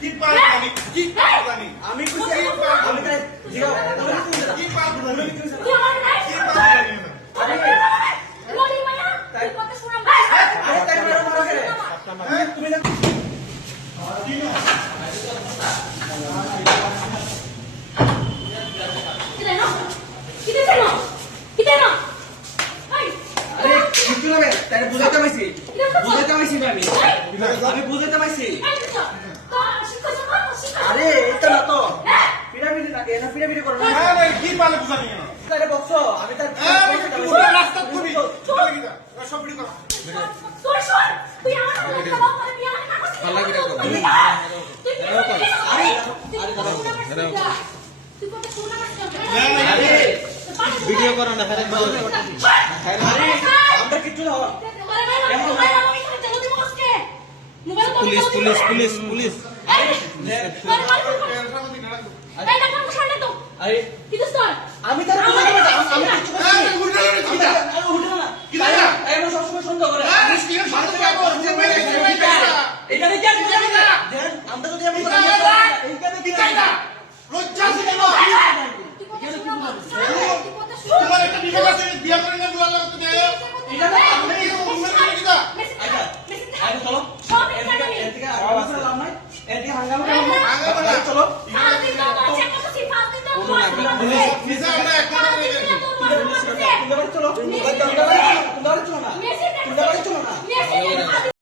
কি পারে আমি কি পারি আমি খুশি আমি তাই জিগাও কি পারে কি আমার নাই কি পারে ললি মায়া তুই কথা শুনা আরে তাই মেরো মারো তুমি না আরে কিছু না তাই বুঝাতে পাইছি আমি বুঝাতে পাইছি আরে এটা না তো পিরামিড না এনা পিরামিড করো না না কি পারে বুঝানি কেন তারে বকছো আমি তার পুরো রাস্তা ঘুরি চলে গিয়া সব ভিডিও কর তোর শোন তুই আমার নাম দাও করে বিয়া না করছিস পাল্লা কি করো তুই কথা শুনা না আরে ভিডিও করো না ফেরে আরে আমরা কিছু না পুলিশ পুলিশ পুলিশ পুলিশ আরে আমি তার বুঝাতে পারছি আমি কিছু করছি আমি উঠে না আমি উঠে না কি না আমি সবসময় সন্দেহ করে আরে কি সত্যি কথা এটা কি আমি জানি না দেন আমরা যদি আমি এইখানে কি না লজ্জা ছিল না তোমার একটা বিবাহ আছে বিয়ে করে না দুয়া লাগতে দে এটা না আমি কি উন্নতি কি দা আরে চলো সব এদিকে আওয়াজ লাভ নাই এদিকে হাঙ্গামা হাঙ্গামা চলো নিসা আমরা এখন চলো চলো না